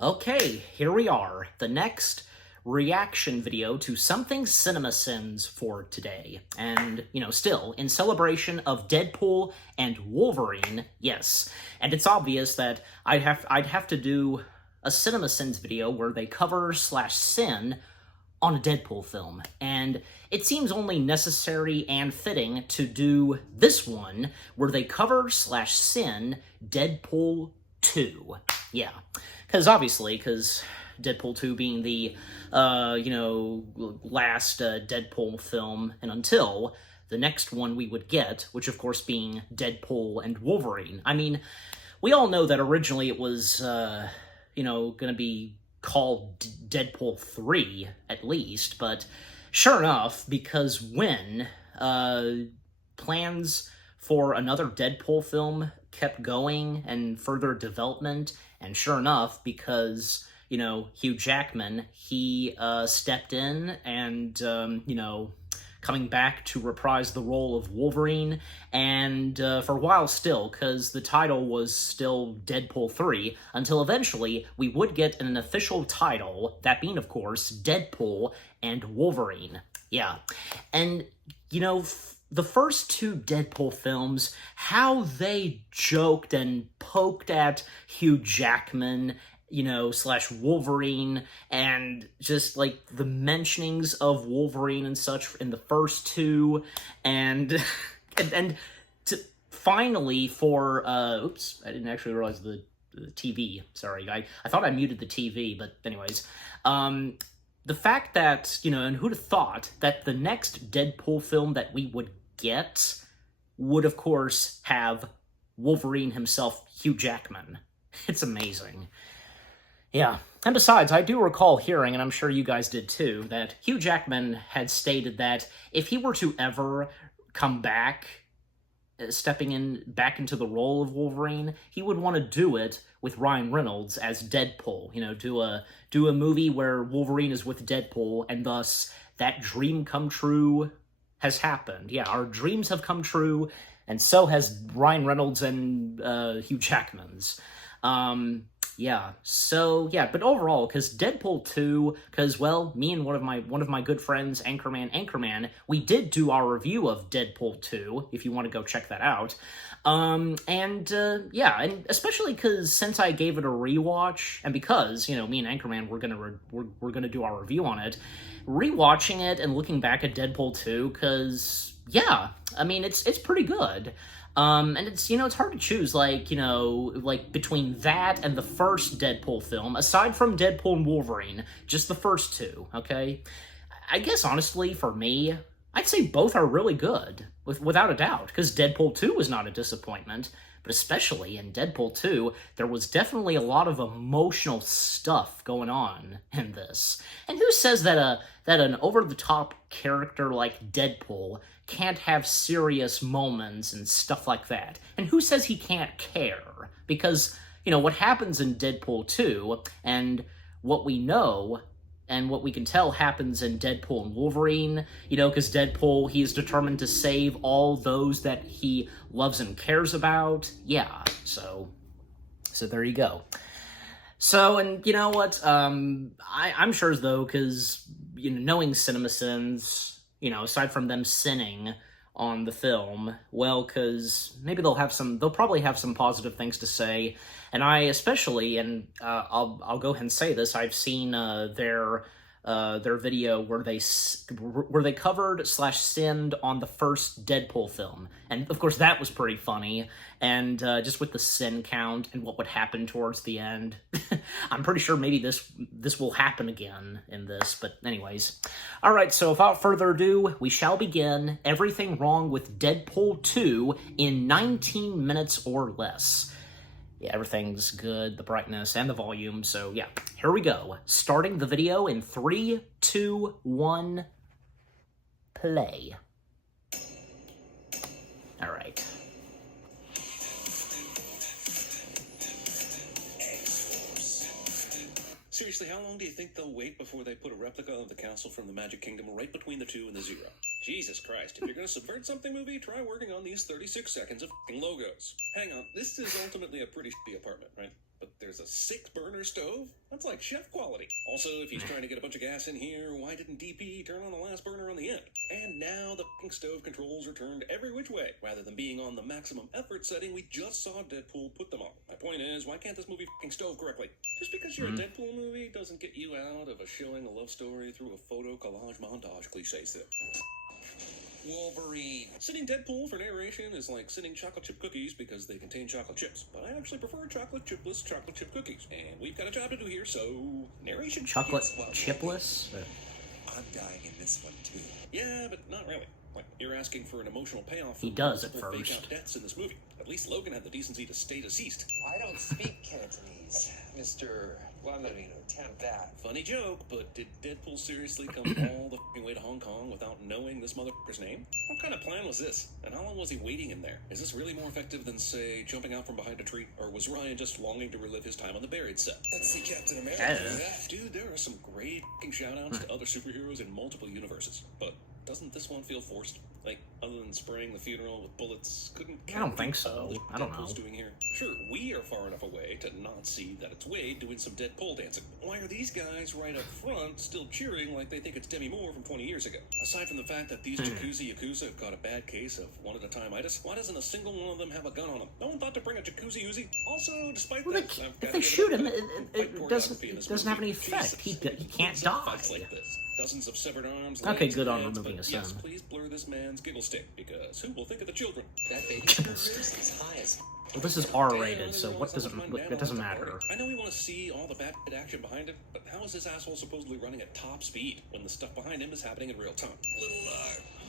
Okay, here we are, the next reaction video to something CinemaSins for today. And, still, in celebration of Deadpool and Wolverine, yes. And it's obvious that I'd have to do a CinemaSins video where they cover/sin on a Deadpool film. And it seems only necessary and fitting to do this one where they cover/sin Deadpool 2. Yeah. Because Deadpool 2 being the, last Deadpool film, and until the next one we would get, which of course being Deadpool and Wolverine. I mean, we all know that originally it was, gonna be called Deadpool 3, at least, but sure enough, because when, plans for another Deadpool film kept going and further development, and sure enough, because, Hugh Jackman, he stepped in and, coming back to reprise the role of Wolverine, and for a while still, because the title was still Deadpool 3, until eventually we would get an official title, that being, of course, Deadpool and Wolverine. Yeah. And, the first two Deadpool films, how they joked and poked at Hugh Jackman, / Wolverine, and just, like, the mentionings of Wolverine and such in the first two, and to finally for, oops, I didn't actually realize the TV, sorry, I thought I muted the TV, but anyways, the fact that, and who'd have thought that the next Deadpool film that we would get would, of course, have Wolverine himself, Hugh Jackman. It's amazing. Yeah, and besides, I do recall hearing, and I'm sure you guys did too, that Hugh Jackman had stated that if he were to ever come back, stepping back into the role of Wolverine, he would want to do it with Ryan Reynolds as Deadpool. Do a movie where Wolverine is with Deadpool, and thus that dream come true has happened. Yeah, our dreams have come true, and so has Ryan Reynolds and Hugh Jackman's. But overall, because Deadpool 2, well, me and one of my good friends, Anchorman, we did do our review of Deadpool 2, if you want to go check that out. And especially because since I gave it a rewatch, and because, me and Anchorman, we're gonna do our review on it, rewatching it and looking back at Deadpool 2, because, yeah, I mean, it's pretty good. And it's, it's hard to choose, between that and the first Deadpool film, aside from Deadpool and Wolverine, just the first two, okay? I guess, honestly, for me, I'd say both are really good, without a doubt, because Deadpool 2 was not a disappointment, but especially in Deadpool 2, there was definitely a lot of emotional stuff going on in this. And who says that an over-the-top character like Deadpool can't have serious moments and stuff like that? And who says he can't care? Because, what happens in Deadpool 2, and what we know, and what we can tell happens in Deadpool and Wolverine, because Deadpool, he is determined to save all those that he loves and cares about. Yeah, so there you go. So, and you know what, I'm sure, though, because, knowing CinemaSins, aside from them sinning on the film, well, because maybe they'll probably have some positive things to say, and I especially, and I'll go ahead and say this, I've seen their video where they covered/sinned on the first Deadpool film, and of course that was pretty funny, and just with the sin count and what would happen towards the end, I'm pretty sure maybe this will happen again in this, but anyways. Alright, so without further ado, we shall begin everything wrong with Deadpool 2 in 19 minutes or less. Yeah, everything's good, the brightness and the volume, so yeah, here we go. Starting the video in 3, 2, 1, play. Alright. Seriously, how long do you think they'll wait before they put a replica of the castle from the Magic Kingdom right between the 2 and the 0? Jesus Christ, if you're gonna subvert something, movie, try working on these 36 seconds of f***ing logos. Hang on, this is ultimately a pretty shitty apartment, right? But there's a 6-burner stove? That's like chef quality. Also, if he's trying to get a bunch of gas in here, why didn't DP turn on the last burner on the end? And now the f***ing stove controls are turned every which way, rather than being on the maximum effort setting we just saw Deadpool put them on. My point is, why can't this movie f***ing stove correctly? Just because you're a Deadpool movie doesn't get you out of a showing a love story through a photo collage montage cliche set. Wolverine. Sitting Deadpool for narration is like sitting chocolate chip cookies because they contain chocolate chips. But I actually prefer chocolate chipless chocolate chip cookies. And we've got a job to do here, so narration. Chocolate chipless? I'm dying in this one too. Yeah, but not really. Like, you're asking for an emotional payoff. He does at multiple first. fake-out deaths in this movie. At least Logan had the decency to stay deceased. I don't speak Cantonese, Mr. Wamarino. Tempt that. Funny joke, but did Deadpool seriously come all the f***ing way to Hong Kong without knowing this motherfucker's name? What kind of plan was this? And how long was he waiting in there? Is this really more effective than, say, jumping out from behind a tree? Or was Ryan just longing to relive his time on the Buried set? Let's see Captain America. Yeah. Dude, there are some great f***ing shout-outs to other superheroes in multiple universes. But doesn't this one feel forced? Like, other than spraying the funeral with bullets, couldn't I don't think so. what I don't Deadpool's know. doing here? Sure, we are far enough away to not see that it's Wade doing some Deadpool dancing. Why are these guys right up front still cheering like they think it's Demi Moore from 20 years ago? Aside from the fact that these Jacuzzi Yakuza have got a bad case of one-at-a-time-itis, why doesn't a single one of them have a gun on them? No one thought to bring a Jacuzzi Uzi? Also, despite Well, that, if they shoot him, it doesn't have any effect. He can't die. Fights like this. Dozens of severed arms. Okay, legs, good on heads, removing but a yes, son. please blur this man's giggle stick, because who will think of the children? That baby sugar is as high as. Well, this is R-rated, so what does it doesn't matter. I know we want to see all the bad action behind it, but how is this asshole supposedly running at top speed when the stuff behind him is happening in real time? Little,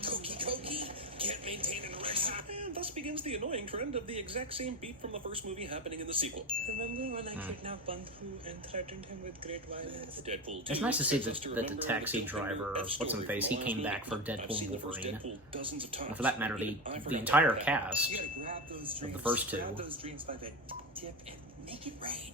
Koki, can't maintain an erection. And thus begins the annoying trend of the exact same beat from the first movie happening in the sequel. Remember when I kidnapped Bandhu and threatened him with great violence? Deadpool 2 It's nice to see expects us that the remember taxi the driver, F-story what's-in-face, from he the came last back for movie. I've Deadpool seen and the first Wolverine. Deadpool dozens of times. And for that matter, Even I the forgot entire that. cast You gotta grab those of dreams. the first two. Grab those dreams by the tip and make it rain.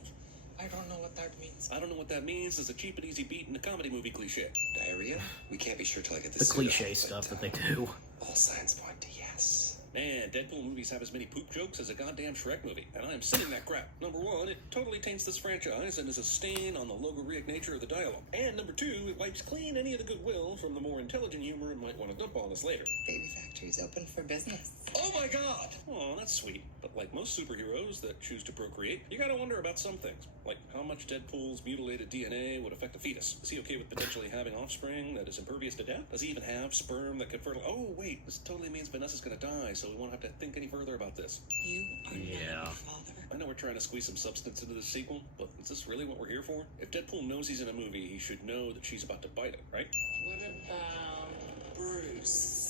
I don't know what that means. I don't know what that means. It's a cheap and easy beat in a comedy movie cliche. Diarrhea? We can't be sure till I get The this. cliche stuff that they do. All signs point to yes. Man, Deadpool movies have as many poop jokes as a goddamn Shrek movie, and I am sitting that crap. Number one, it totally taints this franchise and is a stain on the logorrheic nature of the dialogue. And number two, it wipes clean any of the goodwill from the more intelligent humor it might want to dump on us later. Baby factory's open for business. Oh my god! Oh, that's sweet. But like most superheroes that choose to procreate, you gotta wonder about some things. Like how much Deadpool's mutilated DNA would affect a fetus. Is he okay with potentially having offspring that is impervious to death? Does he even have sperm that could fertilize? Oh, wait, this totally means Vanessa's gonna die, so we won't have to think any further about this. You are Yeah. not my father. I know we're trying to squeeze some substance into this sequel, but is this really what we're here for? If Deadpool knows he's in a movie, he should know that she's about to bite it, right? What about Bruce?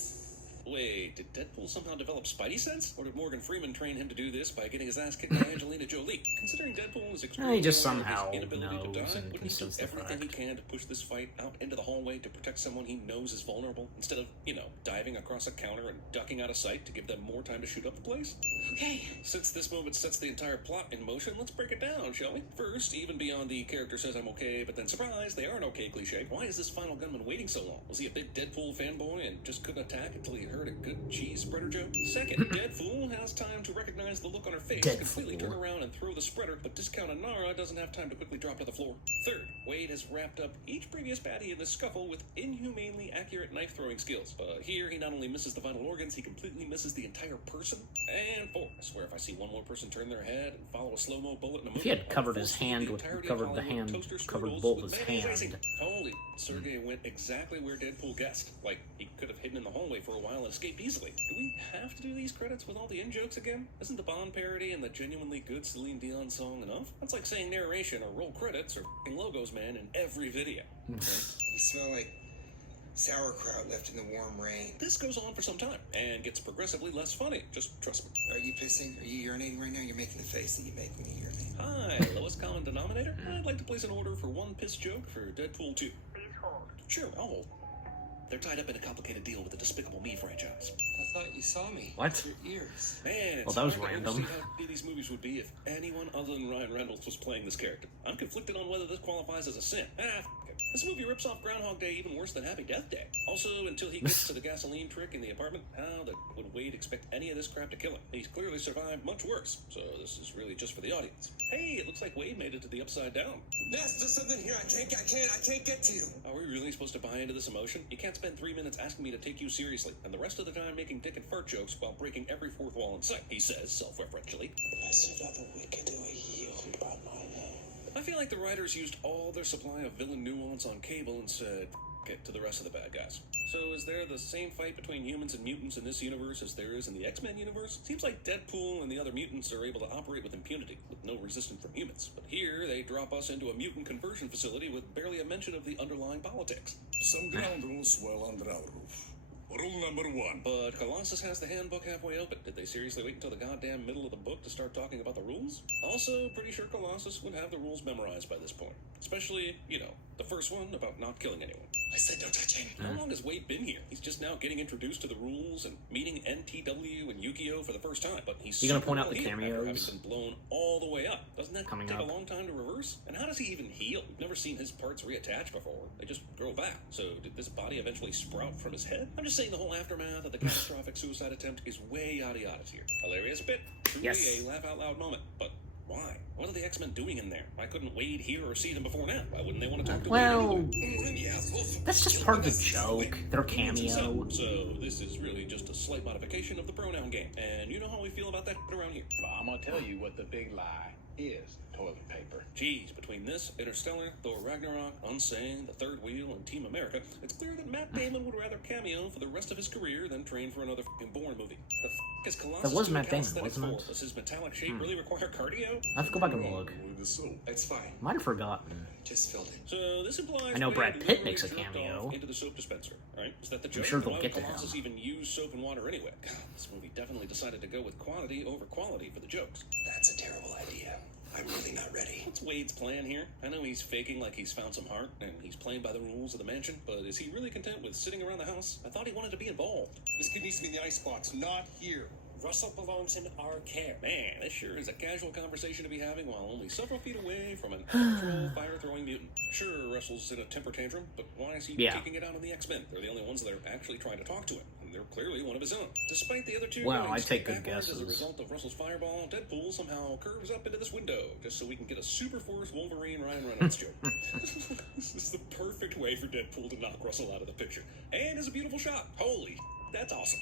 Wait, did Deadpool somehow develop Spidey sense? Or did Morgan Freeman train him to do this by getting his ass kicked by Angelina Jolie? Considering Deadpool is extremely He just aware of somehow his inability to knows die, and wouldn't he do considers the everything he fact. can to push this fight out into the hallway to protect someone he knows is vulnerable, instead of, diving across a counter and ducking out of sight to give them more time to shoot up the place? Okay. Since this moment sets the entire plot in motion, let's break it down, shall we? First, even beyond the character says I'm okay, but then surprise, they aren't okay cliche, why is this final gunman waiting so long? Was he a big Deadpool fanboy and just couldn't attack until he heard a good cheese spreader joke? Second, Deadpool has time to recognize the look on her face, completely turn around and throw the spreader, but discounted Nara doesn't have time to quickly drop to the floor. Third, Wade has wrapped up each previous baddie in this scuffle with inhumanely accurate knife-throwing skills. But here, he not only misses the vital organs, he completely misses the entire person. And fourth, I swear if I see one more person turn their head and follow a slow-mo bullet in a movie, If he had I'll covered his force feed hand the with entirety covered of the Hollywood hand toaster covered strudels bullet with with his mayonnaise hand. icing. Holy, Sergey went exactly where Deadpool guessed. Like, he could have hidden in the hallway for a while and escaped easily. Do we have to do these credits with all the in-jokes again? Isn't the Bond parody and the genuinely good Celine Dion song enough? That's like saying narration or roll credits or f***ing logos, man, in every video. You smell like sauerkraut left in the warm rain. This goes on for some time and gets progressively less funny. Just trust me. Are you pissing? Are you urinating right now? You're making the face that you make when you urinate. Hi, lowest common denominator. I'd like to place an order for one piss joke for Deadpool 2. Please hold. Sure, I'll hold. They're tied up in a complicated deal with the Despicable Me franchise. I thought you saw me. What? Your ears. Man, it's Well, that was hard to random. overstate how good these movies would be if anyone other than Ryan Reynolds was playing this character. I'm conflicted on whether this qualifies as a sin. F it. This movie rips off Groundhog Day even worse than Happy Death Day. Also, until he gets to the gasoline trick in the apartment, how the would Wade expect any of this crap to kill him? He's clearly survived much worse, so this is really just for the audience. Hey, it looks like Wade made it to the Upside Down. Ness, there's something here. I can't get to you. Are we really supposed to buy into this emotion? You can't spend 3 minutes asking me to take you seriously, and the rest of the time making dick and fart jokes while breaking every fourth wall in sight, he says, self-referentially. Blessed are the wicked who are healed by my name. I feel like the writers used all their supply of villain nuance on Cable and said, it to the rest of the bad guys. So is there the same fight between humans and mutants in this universe as there is in the X-Men universe? Seems like Deadpool and the other mutants are able to operate with impunity, with no resistance from humans. But here, they drop us into a mutant conversion facility with barely a mention of the underlying politics. Some ground rules well under our roof. Rule number 1. But Colossus has the handbook halfway open. Did they seriously wait until the goddamn middle of the book to start talking about the rules? Also, pretty sure Colossus would have the rules memorized by this point. Especially, the first one about not killing anyone. I said no touching. How long has Wade been here? He's just now getting introduced to the rules and meeting NTW and Yu-Gi-Oh for the first time. But he's You gonna point out super the well healed after cameos? having been blown all the way up. Doesn't that Coming take up. a long time to reverse? And how does he even heal? We've never seen his parts reattach before. They just grow back. So did this body eventually sprout from his head? I'm just saying the whole aftermath of the catastrophic suicide attempt is way yada yada here. Hilarious bit. Truly Yes. a laugh out loud moment. But why? What are the X-Men doing in there? Why couldn't Wade hear or see them before now? Why wouldn't they want to talk to Wade Well, anyway? that's just part of the joke. Their cameo. So this is really just a slight modification of the pronoun game. And you know how we feel about that around here. Well, I'm gonna tell you what the big lie is. Toilet paper. Geez, between this, Interstellar, Thor Ragnarok, Unsane, The Third Wheel, and Team America, it's clear that Matt Damon would rather cameo for the rest of his career than train for another f***ing Bourne movie. The f*** is Colossus That was doing Matt Damon, calisthenics wasn't it? for? Does his metallic shape really require cardio? I have to go back and look. With the soap. It's fine. Might have forgotten. Just filled in. So this implies I know Wade Brad Pitt literally makes a jerked cameo. off into the soap dispenser, right? Is that the I'm joke? sure Why they'll would get to Colossus him. even use soap and water anyway? God, this movie definitely decided to go with quantity over quality for the jokes. That's a terrible idea. I'm really not ready. What's Wade's plan here? I know he's faking like he's found some heart, and he's playing by the rules of the mansion, but is he really content with sitting around the house? I thought he wanted to be involved. This kid needs to be in the icebox, not here. Russell belongs in our care. Man, this sure is a casual conversation to be having while only several feet away from an actual fire-throwing mutant. Sure, Russell's in a temper tantrum, but why is he taking it out on the X-Men? They're the only ones that are actually trying to talk to him, and they're clearly one of his own. Despite the other two Well, going I take straight good backwards as a guesses. result of Russell's fireball, Deadpool somehow curves up into this window, just so we can get a Super Force Wolverine Ryan Reynolds joke. This is the perfect way for Deadpool to knock Russell out of the picture. And it's a beautiful shot. Holy, that's awesome.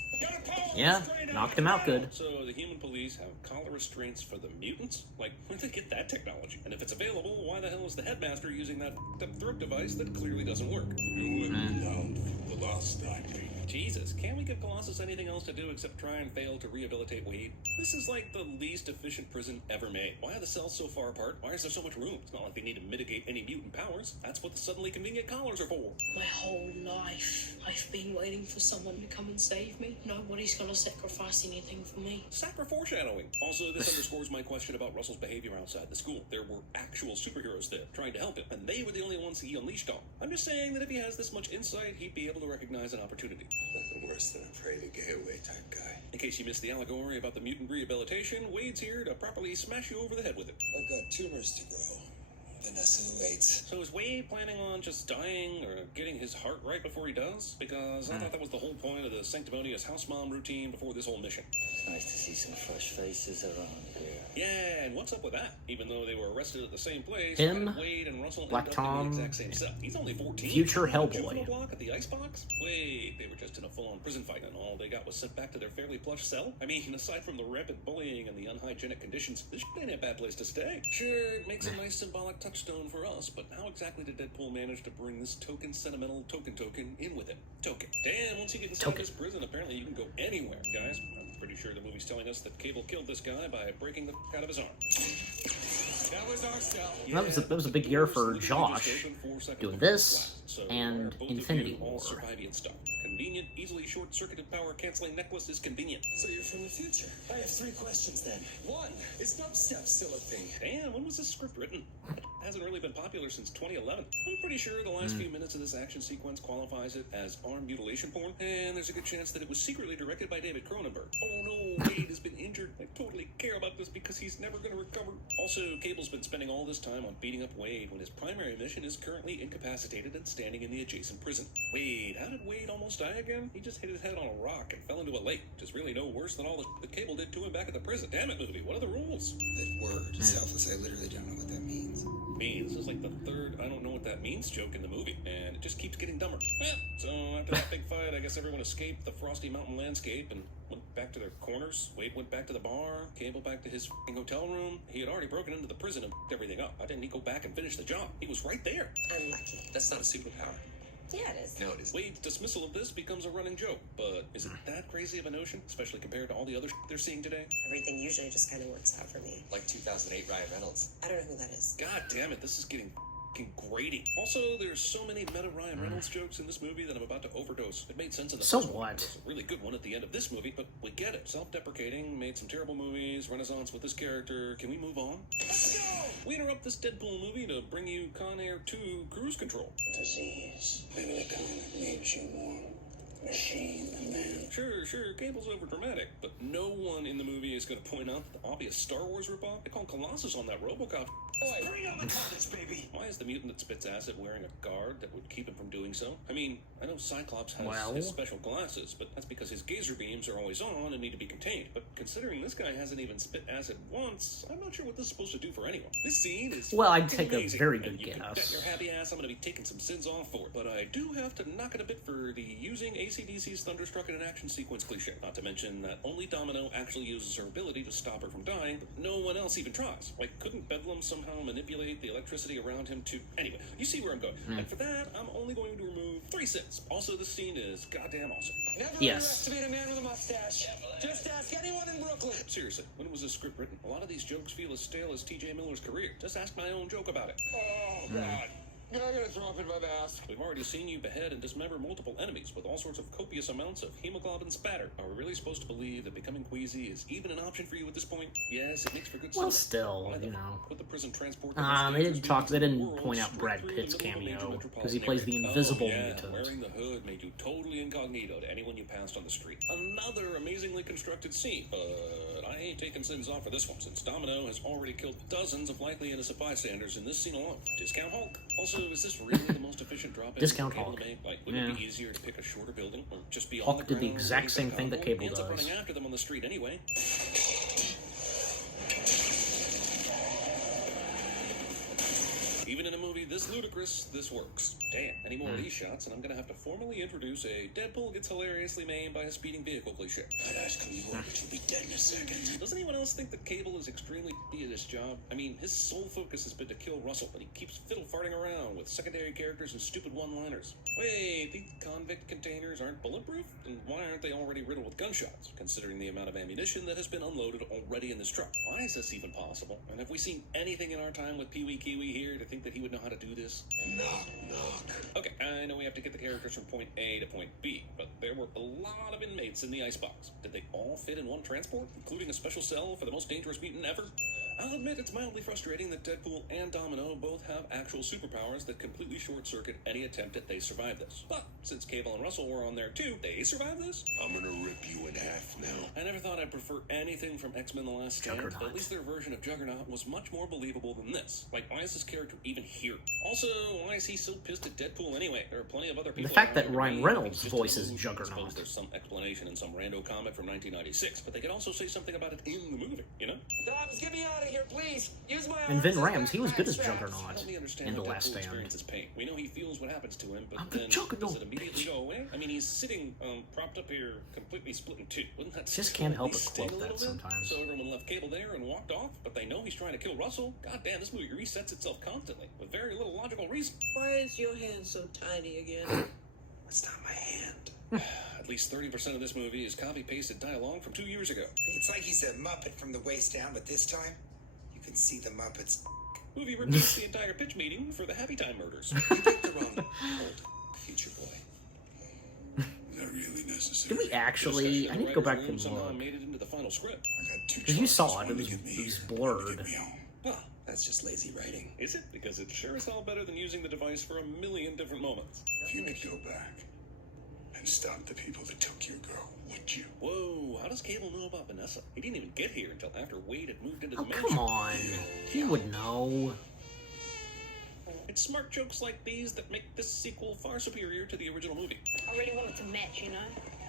Yeah, knocked him out good. So the human police have collar restraints for the mutants? Like, where'd they get that technology? And if it's available, why the hell is the headmaster using that f***ed up throat device that clearly doesn't work? You let me down for the last time, baby. Jesus, can't we give Colossus anything else to do except try and fail to rehabilitate Wade? This is like the least efficient prison ever made. Why are the cells so far apart? Why is there so much room? It's not like they need to mitigate any mutant powers. That's what the suddenly convenient collars are for. My whole life, I've been waiting for someone to come and save me. Nobody's gonna sacrifice anything for me. Foreshadowing. Also, this underscores my question about Russell's behavior outside the school. There were actual superheroes there trying to help him, and they were the only ones he unleashed on. I'm just saying that if he has this much insight, he'd be able to recognize an opportunity. Nothing worse than a pray to get away type guy. In case you missed the allegory about the mutant rehabilitation, Wade's here to properly smash you over the head with it. I've got tumors to grow. Vanessa waits. So is Wade planning on just dying or getting his heart right before he does? Because I thought that was the whole point of the sanctimonious house mom routine before this whole mission. Nice to see some fresh faces around here. Yeah, and what's up with that? Even though they were arrested at the same place, Him, and Wade and Russell Black ended up in Tom, the exact same cell. He's only 14. future Juvenile Hellboy. block at the icebox? Wait, they were just in a full-on prison fight, and all they got was sent back to their fairly plush cell? I mean, aside from the rampant bullying and the unhygienic conditions, this ain't a bad place to stay. Sure, it makes a nice symbolic touchstone for us, but how exactly did Deadpool manage to bring this token sentimental token in with it? Token. Damn, once you get inside this prison, apparently you can go anywhere, guys. I'm pretty sure the movie's telling us that Cable killed this guy by breaking the f*** out of his arm. That was our cell. That was a big year for Josh doing this and Infinity all War. survivient stuff. Convenient, easily short-circuited power-canceling necklace is convenient. So you're from the future. I have 3 questions then. 1, is dubstep still a thing? Damn, when was this script written? It hasn't really been been popular since 2011. I'm pretty sure the last few minutes of this action sequence qualifies it as arm mutilation porn, and there's a good chance that it was secretly directed by David Cronenberg. Oh no, Wade has been injured. I totally care about this because he's never going to recover. Also, Cable's been spending all this time on beating up Wade when his primary mission is currently incapacitated and standing in the adjacent prison. Wade, how did Wade almost die again? He just hit his head on a rock and fell into a lake, which is really no worse than all the that Cable did to him back at the prison. Damn it, movie, what are the rules? That word, selfless, I literally don't know what that means. This is like the third I don't know what that means joke in the movie, and it just keeps getting dumber. Well, so after that big fight, I guess everyone escaped the frosty mountain landscape and went back to their corners. Wade went back to the bar, Cable back to his hotel room. He had already broken into the prison and everything up. Why didn't he go back and finish the job? He was right there. Unlucky. That's not a superpower. Yeah, it is. No, it isn't. Wade's dismissal of this becomes a running joke, but is it that crazy of a notion, especially compared to all the other they're seeing today? Everything usually just kind of works out for me. Like 2008 Ryan Reynolds. I don't know who that is. God damn it, this is getting f***ing grating. Also, there's so many meta Ryan Reynolds jokes in this movie that I'm about to overdose. It made sense in the So first one. what? There's a really good one at the end of this movie, but we get it. Self-deprecating, made some terrible movies, renaissance with this character. Can we move on? Let's go! We interrupt this Deadpool movie to bring you Con Air 2 Cruise Control. Disease. Maybe the kind that leaves you more machine than man. Sure, Cable's over dramatic, but no one in the movie is going to point out the obvious Star Wars ripoff. They call Colossus on that Robocop. Bring on the cottage, baby. Why is the mutant that spits acid wearing a guard that would keep him from doing so? I mean, I know Cyclops has his special glasses, but that's because his gazer beams are always on and need to be contained. But considering this guy hasn't even spit acid once, I'm not sure what this is supposed to do for anyone. This scene is Well, I'd take amazing, a very and good you can bet guess. your happy ass I'm going to be taking some sins off for it. But I do have to knock it a bit for the using AC/DC's Thunderstruck in an action sequence cliche. Not to mention that only Domino actually uses her ability to stop her from dying, but no one else even tries. Like, couldn't Bedlam somehow manipulate the electricity around him to... Anyway, you see where I'm going. And for that, I'm only going to remove 3 cents. Also, this scene is goddamn awesome. Never Yes. underestimate a man with a mustache. Just ask anyone in Brooklyn. Seriously, when was this script written? A lot of these jokes feel as stale as T.J. Miller's career. Just ask my own joke about it. Oh, God. I'm gonna throw up in my mouth. We've already seen you behead and dismember multiple enemies with all sorts of copious amounts of hemoglobin spatter. Are we really supposed to believe that becoming queasy is even an option for you at this point? Yes, it makes for good Well, cinema. still, Why the you know. fuck would the prison transport They didn't talk. They didn't point out Brad Pitt's cameo because he plays the invisible mutant. Wearing the hood made you totally incognito to anyone you passed on the street. Another amazingly constructed scene, but I ain't taking sins off for this one since Domino has already killed dozens of likely innocent bystanders in this scene alone. Discount Hulk. Also, is this really the most efficient drop-in Discount Cable Hulk. to make? Like, wouldn't it be easier to pick a shorter building or just be on Hulk the did the ground, exact ready same for thing that combo? Cable He ends up does. running after them on the street anyway. Even in a movie this ludicrous, this works. Damn, any more of these shots, and I'm gonna have to formally introduce a Deadpool gets hilariously maimed by a speeding vehicle cliche. I'd ask him you ordered to be dead in a second. Does anyone else think that Cable is extremely at his job? I mean, his sole focus has been to kill Russell, but he keeps fiddle farting around with secondary characters and stupid one-liners. Wait, these convict containers aren't bulletproof? Then why aren't they already riddled with gunshots, considering the amount of ammunition that has been unloaded already in this truck? Why is this even possible? And have we seen anything in our time with Pee Wee Kiwi here to think that he would know how to do this? Knock, knock. Okay, I know we have to get the characters from point A to point B, but there were a lot of inmates in the icebox. Did they all fit in one transport, including a special cell for the most dangerous mutant ever? I'll admit it's mildly frustrating that Deadpool and Domino both have actual superpowers that completely short-circuit any attempt at they survive this. But since Cable and Russell were on there too, they survived this? I'm gonna rip you in half now. I never thought I'd prefer anything from X-Men The Last Stand, but at least their version of Juggernaut was much more believable than this. Like, why is this character even here? Also, why is he so pissed at Deadpool anyway? There are plenty of other people... The fact that around Ryan who Reynolds just voices I Juggernaut. suppose there's some explanation in some rando comment from 1996, but they could also say something about it in the movie, you know? Dobbs, get me out of here, please. Use my And Vin arms Rams, he was good as straps. Juggernaut Help me understand in The how Last Deadpool Stand. experiences pain. We know he feels what happens to him, but I'm the then Juggernaut, does it immediately go away? I mean, he's sitting propped up here, completely split in two. Wouldn't that Just still can't help at least but sting quote a little that bit? sometimes. So everyone left Cable there and walked off, but they know he's trying to kill Russell? God damn, this movie resets itself constantly, with very little logical reason. Why is your hand so tiny again? It's not my hand. At least 30% of this movie is copy-pasted dialogue from 2 years ago. It's like he's a Muppet from the waist down, but this time, you can see the Muppets. Movie repeats the entire pitch meeting for the Happy Time murders. You get the wrong old future boy. Not really necessary. Did we actually? I need to go back and Somehow look. made it into the final script. I got two Because you choices. saw it, One it to was, get me, it was one to blurred. get me home. Well, That's just lazy writing. Is it? Because it's sure as hell better than using the device for a million different moments. If you could go back and stop the people that took your girl, would you? Whoa, how does Cable know about Vanessa? He didn't even get here until after Wade had moved into the Oh, mansion. come on. He would know. It's smart jokes like these that make this sequel far superior to the original movie. I really wanted to match, you know?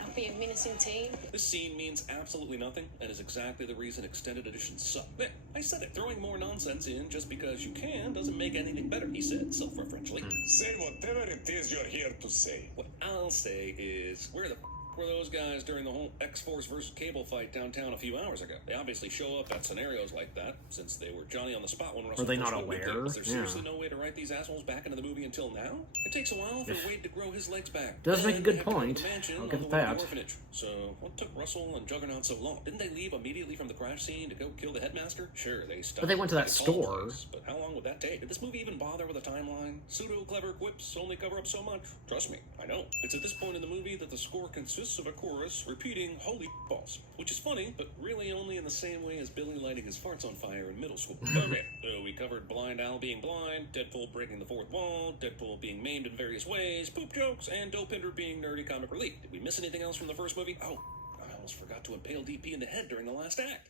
I'll be a menacing team. This scene means absolutely nothing, and is exactly the reason extended editions suck. There, I said it. Throwing more nonsense in just because you can doesn't make anything better, he said, self-referentially. Say whatever it is you're here to say. What I'll say is, where the were those guys during the whole X-Force versus Cable fight downtown a few hours ago? They obviously show up at scenarios like that, since they were Johnny on the spot when Russell Were they first not went with aware? them. Was there seriously Yeah. no way to write these assholes back into the movie until now? It takes a while for Wade to grow his legs back. Does make a Then good they have to go to point. the mansion I'll on give the it way to that. the orphanage. So, what took Russell and Juggernaut so long? Didn't they leave immediately from the crash scene to go kill the headmaster? Sure, they stopped. But they went to that at the store. place, but how long would that take? Did this movie even bother with a timeline? Pseudo-clever quips only cover up so much. Trust me, I know. It's at this point in the movie that the score consists of a chorus repeating "Holy balls," which is funny, but really only in the same way as Billy lighting his farts on fire in middle school. Okay, so we covered Blind Al being blind, Deadpool breaking the fourth wall, Deadpool being maimed in various ways, poop jokes, and Dopinder being nerdy comic relief. Did we miss anything else from the first movie? Oh, I almost forgot to impale DP in the head during the last act.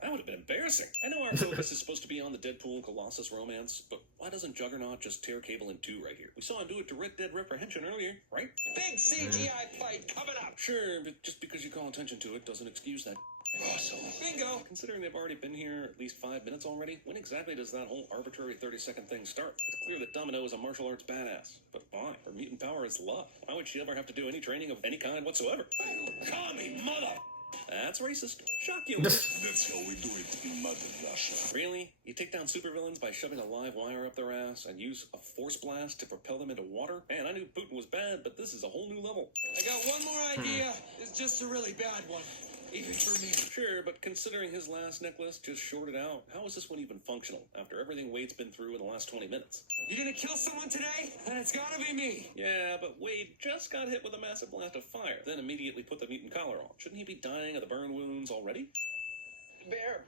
That would have been embarrassing. I know our focus is supposed to be on the Deadpool and Colossus romance, but why doesn't Juggernaut just tear Cable in two right here? We saw him do it to Red Dead Reprehension earlier, right? Big CGI fight coming up. Sure, but just because you call attention to it doesn't excuse that. Awesome. Bingo. Considering they've already been here at least 5 minutes already, when exactly does that whole arbitrary 30-second thing start? It's clear that Domino is a martial arts badass, but why? Her mutant power is love. Why would she ever have to do any training of any kind whatsoever? Call me mother. That's racist. Shock you. That's how we do it in Mother Russia. Really? You take down supervillains by shoving a live wire up their ass and use a force blast to propel them into water? Man, I knew Putin was bad, but this is a whole new level. I got one more idea. It's just a really bad one. Even for me. Sure, but considering his last necklace just shorted out, how is this one even functional after everything Wade's been through in the last 20 minutes? You gonna kill someone today? Then it's gotta be me. Yeah, but Wade just got hit with a massive blast of fire, then immediately put the mutant collar on. Shouldn't he be dying of the burn wounds already? Bear.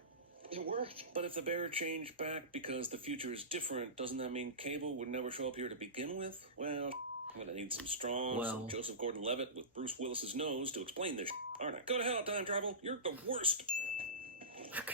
It worked. But if the bear changed back because the future is different, doesn't that mean Cable would never show up here to begin with? Well, I'm gonna need some strong, some Joseph Gordon-Levitt with Bruce Willis's nose to explain this, aren't I? Go to hell, time travel. You're the worst.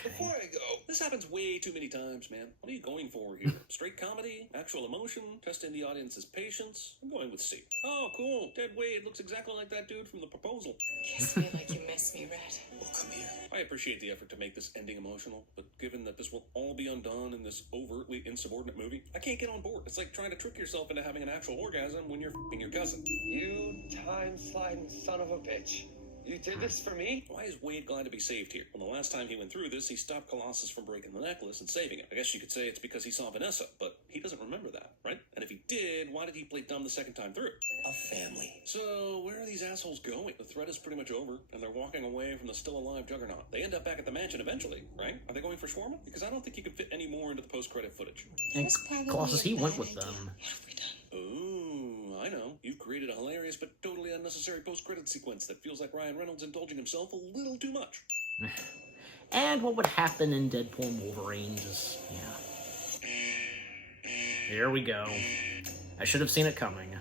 Before I go, this happens way too many times, man. What are you going for here? Straight comedy? Actual emotion? Testing the audience's patience? I'm going with C. Oh, cool. Dead Wade looks exactly like that dude from The Proposal. Kiss me like you miss me, Red. Well, come here. I appreciate the effort to make this ending emotional, but given that this will all be undone in this overtly insubordinate movie, I can't get on board. It's like trying to trick yourself into having an actual orgasm when you're f***ing your cousin. You time-sliding son of a bitch. You did this for me? Why is Wade glad to be saved here? Well, the last time he went through this, he stopped Colossus from breaking the necklace and saving it. I guess you could say it's because he saw Vanessa, but he doesn't remember that, right? And if he did, why did he play dumb the second time through? A family. So, where are these assholes going? The threat is pretty much over, and they're walking away from the still-alive Juggernaut. They end up back at the mansion eventually, right? Are they going for shawarma? Because I don't think you could fit any more into the post-credit footage. And Colossus, he went with them. Ooh, I know. You've created a hilarious but totally unnecessary post-credit sequence that feels like Ryan Reynolds indulging himself a little too much. And what would happen in Deadpool and Wolverine, just, yeah. Here we go. I should have seen it coming.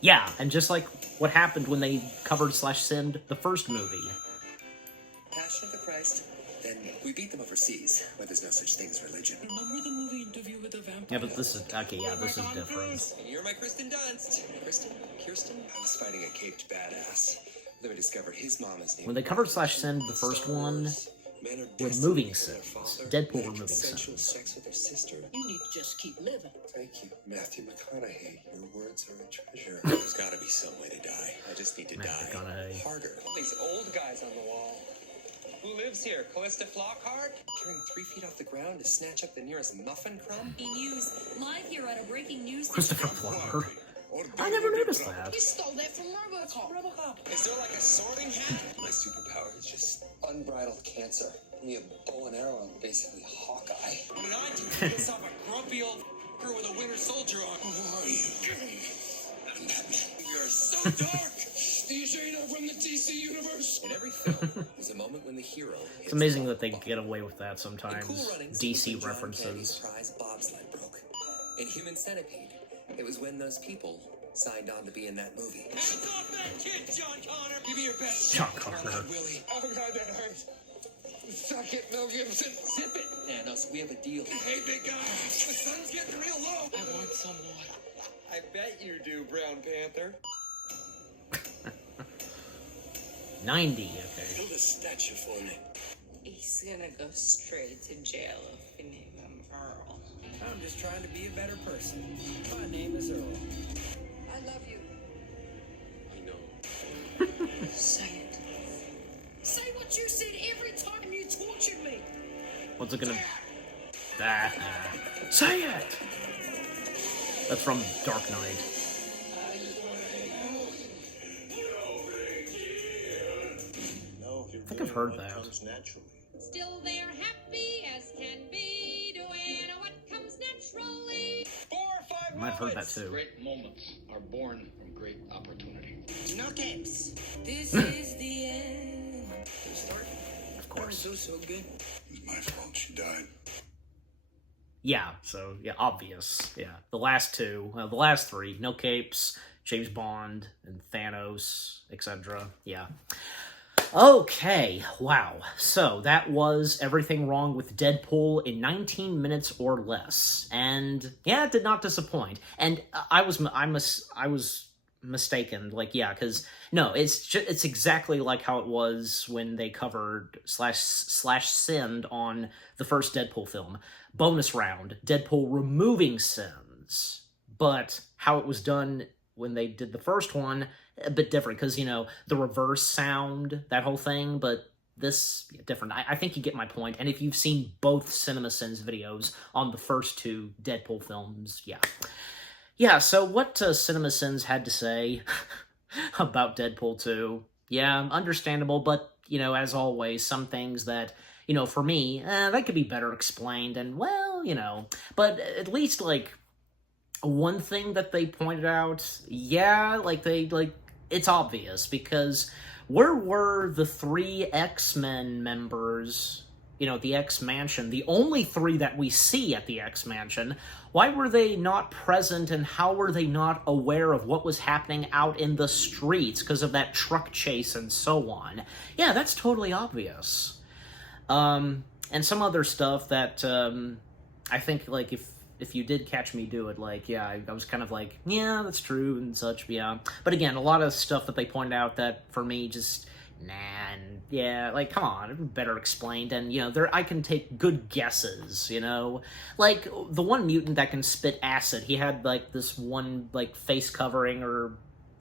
Yeah, and just like what happened when they covered/send the first movie. Passion of the Christ. Then we beat them overseas, where there's no such thing as religion. Remember the movie Interview with the Vampire? Yeah, but this is, okay, yeah, this is different. And you're my Kristen Dunst. Kirsten? I was fighting a caped badass. Then we discovered his mama's name. When they covered/send the first one, removing scenes. Deadpool removing Consensual scenes. sex with her sister. You need to just keep living. Thank you, Matthew McConaughey. Your words are a treasure. There's gotta be some way to die. I just need to Matthew die McConaughey. harder. All these old guys on the wall. Who lives here? Callista Flockhart? Carrying 3 feet off the ground to snatch up the nearest muffin crumb? News live here at a breaking news. Christopher Plummer. I never noticed that. You stole that from RoboCop. Is there like a sorting hat? My superpower is just unbridled cancer. Give me a bow and arrow and basically Hawkeye. What did I do to piss off a grumpy old f***er with a winter soldier on? Who are you? I'm Batman. You're so dark. You sure you're not from the DC universe? In every film, there's a moment when the hero. It's amazing that they get away with that sometimes. Cool Runnings, DC John references. Candy's prize bobsled broke. In Human Centipede, it was when those people signed on to be in that movie. Hands off that kid, John Connor! Give me your best. John Connor. Willie. Oh god, that hurts. Suck it, Mel Gibson. Zip it, Thanos. We have a deal. Hey, big guy. The sun's getting real low. I want some water. I bet you do, Brown Panther. 90, okay. Build a statue for me. He's gonna go straight to jail if we name him Earl. I'm just trying to be a better person. My name is Earl. I love you. I know. Say it. Say what you said every time you tortured me. What's it gonna... Say it! That's from Dark Knight. I think I've heard that. Still they're happy as can be, doing what comes naturally. 4 or 5 I might have heard that too. Great moments are born from great opportunity. No games. This is the end. Of course. So good. It was my fault she died. Yeah, so, yeah, obvious. Yeah. The last three, no capes, James Bond, and Thanos, etc. Yeah. Okay, wow. So, that was everything wrong with Deadpool in 19 minutes or less. And, yeah, it did not disappoint. And I was mistaken, like, yeah, because, no, it's exactly like how it was when they covered slash sinned on the first Deadpool film. Bonus round, Deadpool removing sins, but how it was done when they did the first one, a bit different, because, you know, the reverse sound, that whole thing, but this, different. I think you get my point, and if you've seen both CinemaSins videos on the first two Deadpool films, yeah. Yeah, so what CinemaSins had to say about Deadpool 2, yeah, understandable, but, you know, as always, some things that, you know, for me, that could be better explained, and, well, you know, but at least, like, one thing that they pointed out, yeah, it's obvious, because where were the 3 X-Men members, you know, at the X-Mansion, the only 3 that we see at the X-Mansion? Why were they not present, and how were they not aware of what was happening out in the streets because of that truck chase and so on? Yeah, that's totally obvious. And some other stuff that, I think, like, if you did catch me do it, like, yeah, I was kind of like, yeah, that's true and such, yeah. But again, a lot of stuff that they pointed out that, for me, just, nah, and yeah, like, come on, better explained, and, you know, I can take good guesses, you know? Like, the one mutant that can spit acid, he had, like, this one, like, face covering, or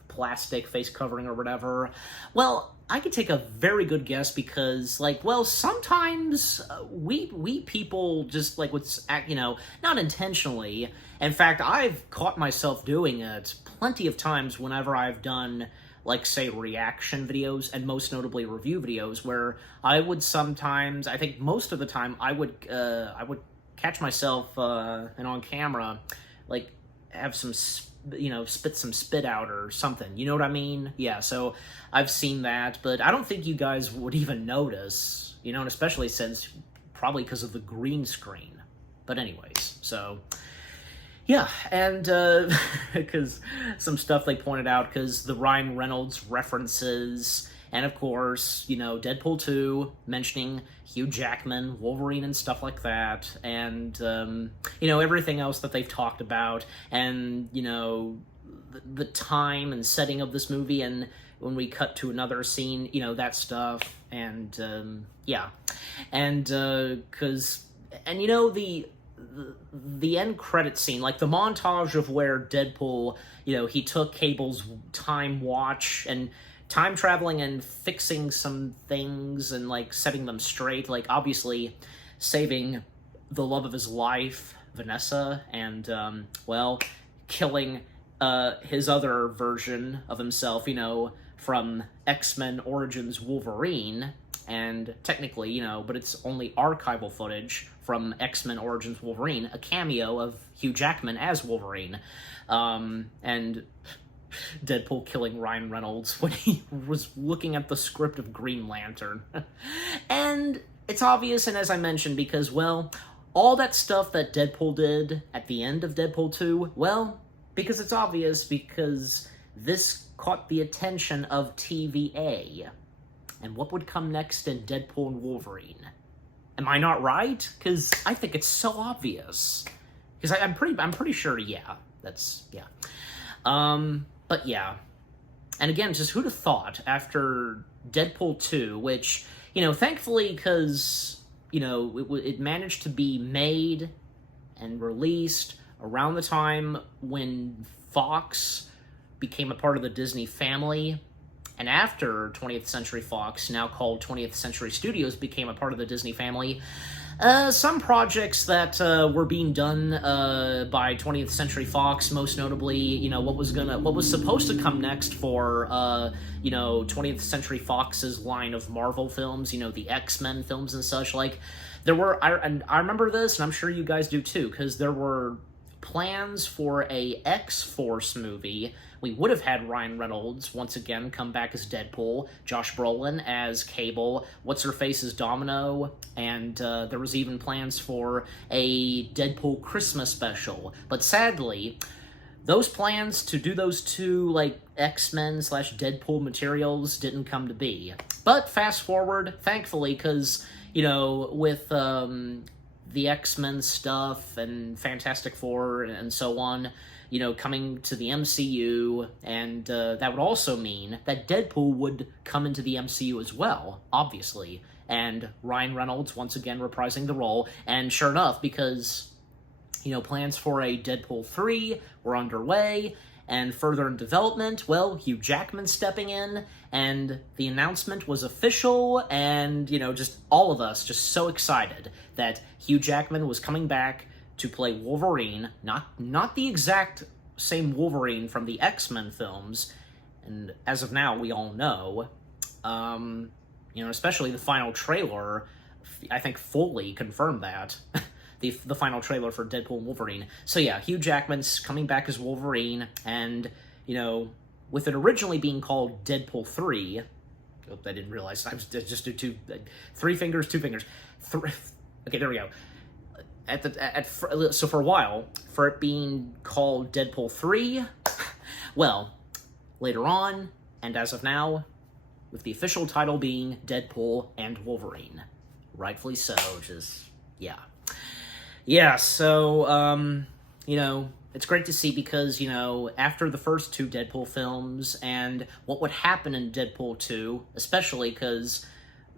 plastic face covering, or whatever. Well, I could take a very good guess because, like, well, sometimes we people just, like, you know, not intentionally. In fact, I've caught myself doing it plenty of times whenever I've done, like, say, reaction videos, and most notably review videos, where I would sometimes, I think most of the time, I would catch myself, and on camera, like, have some, you know, spit some spit out or something, you know what I mean? Yeah, so I've seen that, but I don't think you guys would even notice, you know, and especially since, probably because of the green screen. But anyways, so, yeah, and, because some stuff they pointed out, because the Ryan Reynolds references, and of course, you know, Deadpool 2, mentioning Hugh Jackman, Wolverine, and stuff like that, and, you know, everything else that they've talked about, and, you know, the time and setting of this movie, and when we cut to another scene, you know, that stuff, and, yeah, and, and, you know, the end credit scene, like the montage of where Deadpool, you know, he took Cable's time watch, and time traveling and fixing some things and, like, setting them straight, like, obviously saving the love of his life, Vanessa, and, well, killing, his other version of himself, you know, from X-Men Origins Wolverine, and technically, you know, but it's only archival footage from X-Men Origins Wolverine, a cameo of Hugh Jackman as Wolverine, and Deadpool killing Ryan Reynolds when he was looking at the script of Green Lantern. And it's obvious, and as I mentioned, because, well, all that stuff that Deadpool did at the end of Deadpool 2, well, because it's obvious, because this caught the attention of TVA. And what would come next in Deadpool and Wolverine? Am I not right? Because I think it's so obvious. Because I'm pretty sure, yeah. That's, yeah. But yeah. And again, just who'd have thought, after Deadpool 2, which, you know, thankfully, because, you know, it managed to be made and released around the time when Fox became a part of the Disney family, and after 20th Century Fox, now called 20th Century Studios, became a part of the Disney family, some projects that were being done by 20th Century Fox, most notably, you know, what was supposed to come next for, you know, 20th Century Fox's line of Marvel films, you know, the X-Men films and such, like, there were, and I remember this, and I'm sure you guys do too, because there were plans for a X-Force movie. We would have had Ryan Reynolds once again come back as Deadpool, Josh Brolin as Cable, What's-Her-Face as Domino, and there was even plans for a Deadpool Christmas special. But sadly, those plans to do those two, like, X-Men / Deadpool materials didn't come to be. But fast forward, thankfully, because, you know, with the X-Men stuff and Fantastic Four and so on, you know, coming to the MCU, and that would also mean that Deadpool would come into the MCU as well, obviously, and Ryan Reynolds once again reprising the role, and sure enough, because, you know, plans for a Deadpool 3 were underway, and further in development, well, Hugh Jackman stepping in, and the announcement was official, and, you know, just all of us just so excited that Hugh Jackman was coming back to play Wolverine, not the exact same Wolverine from the X-Men films, and as of now, we all know, you know, especially the final trailer, I think fully confirmed that. The final trailer for Deadpool and Wolverine. So yeah, Hugh Jackman's coming back as Wolverine, and, you know, with it originally being called Deadpool 3, oh, I didn't realize, I was just do 3 fingers, 2 fingers, okay, there we go. So for a while, for it being called Deadpool 3, well, later on, and as of now, with the official title being Deadpool and Wolverine. Rightfully so, just, yeah. Yeah, so, you know, it's great to see because, you know, after the first 2 Deadpool films and what would happen in Deadpool 2, especially because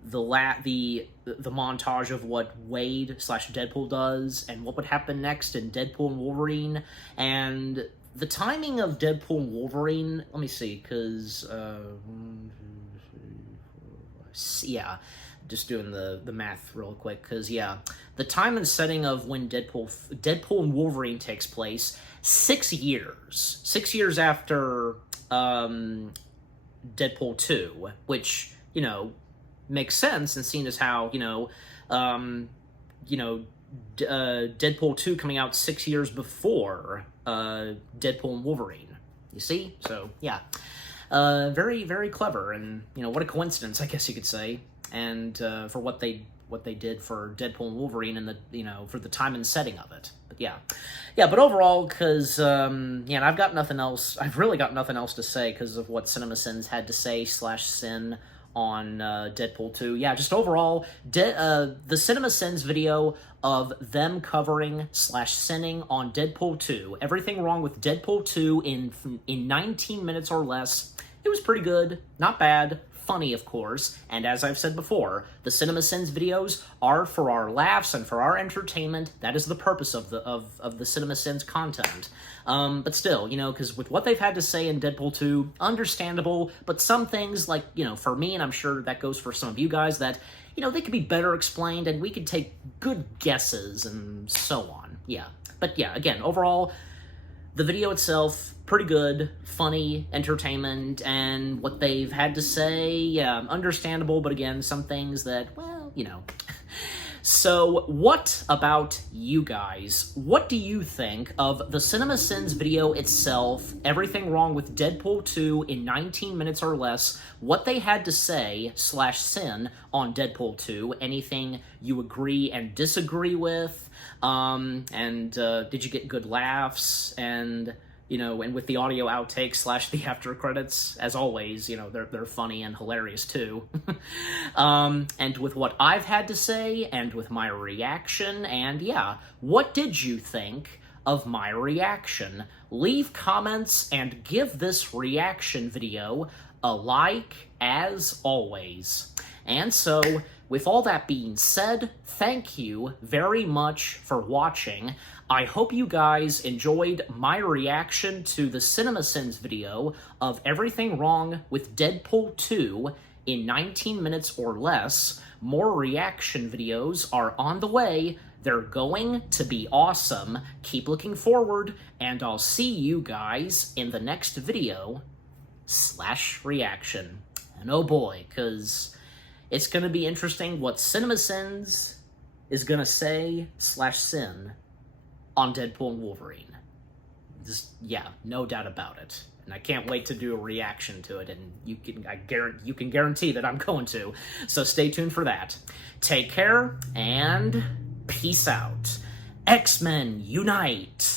the montage of what Wade / Deadpool does and what would happen next in Deadpool and Wolverine, and the timing of Deadpool and Wolverine, let me see, because, yeah, just doing the math real quick, because, yeah, the time and setting of when Deadpool and Wolverine takes place, 6 years. 6 years after Deadpool 2, which, you know, makes sense, and seeing as how, Deadpool 2 coming out 6 years before Deadpool and Wolverine. You see? So, yeah. Very, very clever, and, you know, what a coincidence, I guess you could say. And for what they did for Deadpool and Wolverine, and the, you know, for the time and setting of it. But yeah, but overall, because yeah, and I've really got nothing else to say because of what CinemaSins had to say / Sin on Deadpool 2. Yeah, just overall, the CinemaSins video of them covering / sinning on Deadpool 2, everything wrong with Deadpool 2 in 19 minutes or less. It was pretty good, not bad. Funny, of course, and as I've said before, the CinemaSins videos are for our laughs and for our entertainment. That is the purpose of the CinemaSins content. But still, you know, because with what they've had to say in Deadpool 2, understandable, but some things, like, you know, for me, and I'm sure that goes for some of you guys, that, you know, they could be better explained, and we could take good guesses, and so on. Yeah. But yeah, again, overall, the video itself, pretty good, funny, entertainment, and what they've had to say, yeah, understandable, but again, some things that, well, you know, So, what about you guys? What do you think of the CinemaSins video itself, everything wrong with Deadpool 2 in 19 minutes or less, what they had to say / sin on Deadpool 2, anything you agree and disagree with, did you get good laughs, and with the audio outtakes / the after credits, as always, they're funny and hilarious too. And with what I've had to say, and with my reaction, and yeah, what did you think of my reaction? Leave comments and give this reaction video a like, as always. And so, with all that being said, thank you very much for watching. I hope you guys enjoyed my reaction to the CinemaSins video of everything wrong with Deadpool 2 in 19 minutes or less. More reaction videos are on the way. They're going to be awesome. Keep looking forward, and I'll see you guys in the next video / reaction. And oh boy, because it's going to be interesting what CinemaSins is going to say / sin on Deadpool and Wolverine. Yeah, no doubt about it. And I can't wait to do a reaction to it, and you can guarantee that I'm going to. So stay tuned for that. Take care, and peace out. X-Men Unite!